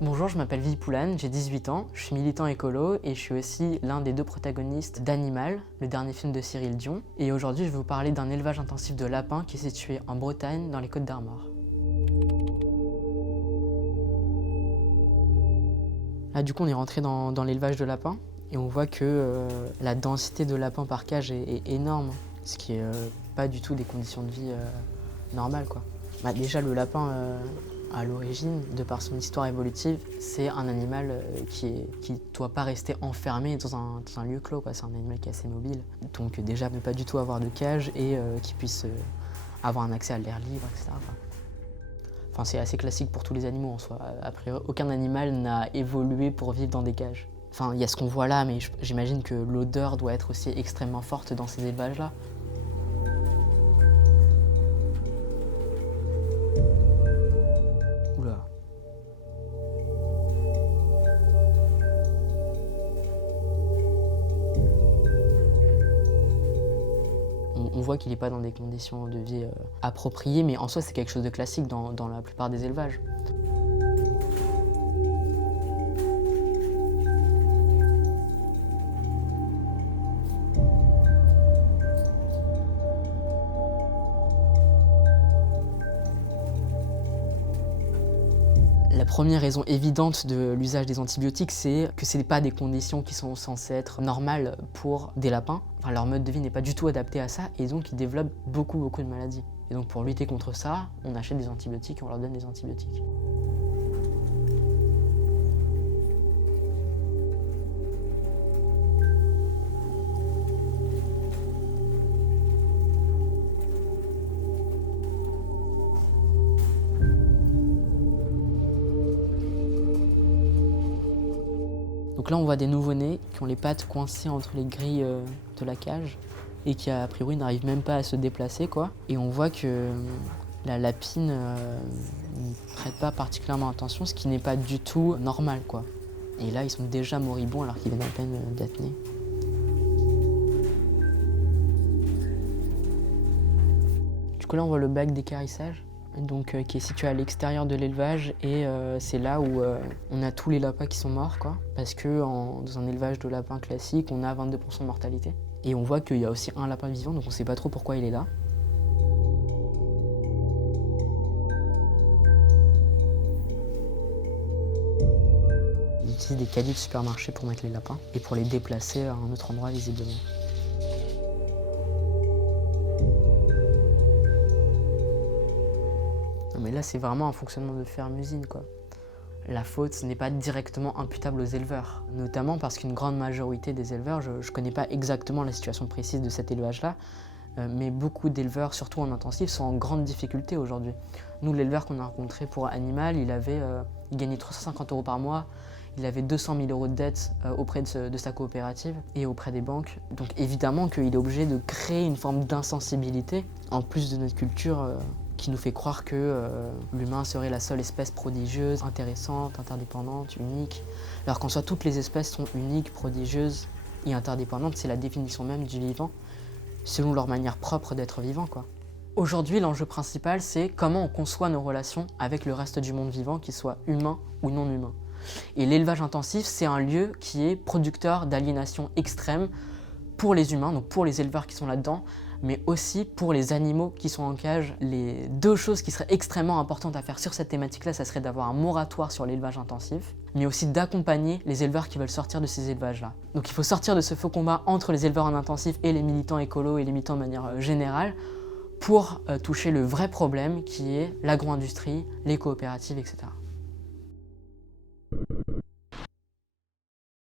Bonjour, je m'appelle Vipoulane, j'ai 18 ans, je suis militant écolo et je suis aussi l'un des deux protagonistes d'Animal, le dernier film de Cyril Dion. Et aujourd'hui, je vais vous parler d'un élevage intensif de lapins qui est situé en Bretagne, dans les Côtes-d'Armor. Là, du coup, on est rentré dans l'élevage de lapins et on voit que la densité de lapins par cage est énorme, ce qui est pas du tout des conditions de vie normales, quoi. Déjà, le lapin, à l'origine, de par son histoire évolutive, c'est un animal qui ne doit pas rester enfermé dans un lieu clos, quoi. C'est un animal qui est assez mobile. Donc déjà, ne pas du tout avoir de cage et qui puisse avoir un accès à l'air libre, etc. Enfin, c'est assez classique pour tous les animaux en soi. A priori, aucun animal n'a évolué pour vivre dans des cages. Enfin, il y a ce qu'on voit là, mais j'imagine que l'odeur doit être aussi extrêmement forte dans ces élevages-là. Oula. On voit qu'il n'est pas dans des conditions de vie appropriées, mais en soi, c'est quelque chose de classique dans la plupart des élevages. La première raison évidente de l'usage des antibiotiques, c'est que ce n'est pas des conditions qui sont censées être normales pour des lapins. Enfin, leur mode de vie n'est pas du tout adapté à ça et donc ils développent beaucoup de maladies. Et donc pour lutter contre ça, on achète des antibiotiques et on leur donne des antibiotiques. Donc là, on voit des nouveau-nés qui ont les pattes coincées entre les grilles de la cage et qui, a priori, n'arrivent même pas à se déplacer, quoi. Et on voit que la lapine ne prête pas particulièrement attention, ce qui n'est pas du tout normal, quoi. Et là, ils sont déjà moribonds alors qu'ils viennent à peine d'être nés. Du coup, là, on voit le bac d'équarrissage. Donc, qui est situé à l'extérieur de l'élevage et c'est là où on a tous les lapins qui sont morts, quoi, parce que dans un élevage de lapins classique, on a 22% de mortalité. Et on voit qu'il y a aussi un lapin vivant, donc on ne sait pas trop pourquoi il est là. Ils utilisent des caddies de supermarché pour mettre les lapins et pour les déplacer à un autre endroit visiblement. Mais là, c'est vraiment un fonctionnement de ferme-usine, quoi. La faute, ce n'est pas directement imputable aux éleveurs, notamment parce qu'une grande majorité des éleveurs, je ne connais pas exactement la situation précise de cet élevage-là, mais beaucoup d'éleveurs, surtout en intensif, sont en grande difficulté aujourd'hui. Nous, l'éleveur qu'on a rencontré pour Animal, il gagnait 350 € par mois, il avait 200 000 € de dettes auprès de sa coopérative et auprès des banques. Donc évidemment qu'il est obligé de créer une forme d'insensibilité, en plus de notre culture qui nous fait croire que l'humain serait la seule espèce prodigieuse, intéressante, interdépendante, unique. Alors qu'en soi, toutes les espèces sont uniques, prodigieuses et interdépendantes. C'est la définition même du vivant, selon leur manière propre d'être vivant, quoi. Aujourd'hui, l'enjeu principal, c'est comment on conçoit nos relations avec le reste du monde vivant, qu'il soit humain ou non humain. Et l'élevage intensif, c'est un lieu qui est producteur d'aliénation extrême pour les humains, donc pour les éleveurs qui sont là-dedans, mais aussi pour les animaux qui sont en cage. Les deux choses qui seraient extrêmement importantes à faire sur cette thématique-là, ça serait d'avoir un moratoire sur l'élevage intensif, mais aussi d'accompagner les éleveurs qui veulent sortir de ces élevages-là. Donc il faut sortir de ce faux combat entre les éleveurs en intensif et les militants écolos et les militants de manière générale pour toucher le vrai problème qui est l'agro-industrie, les coopératives, etc.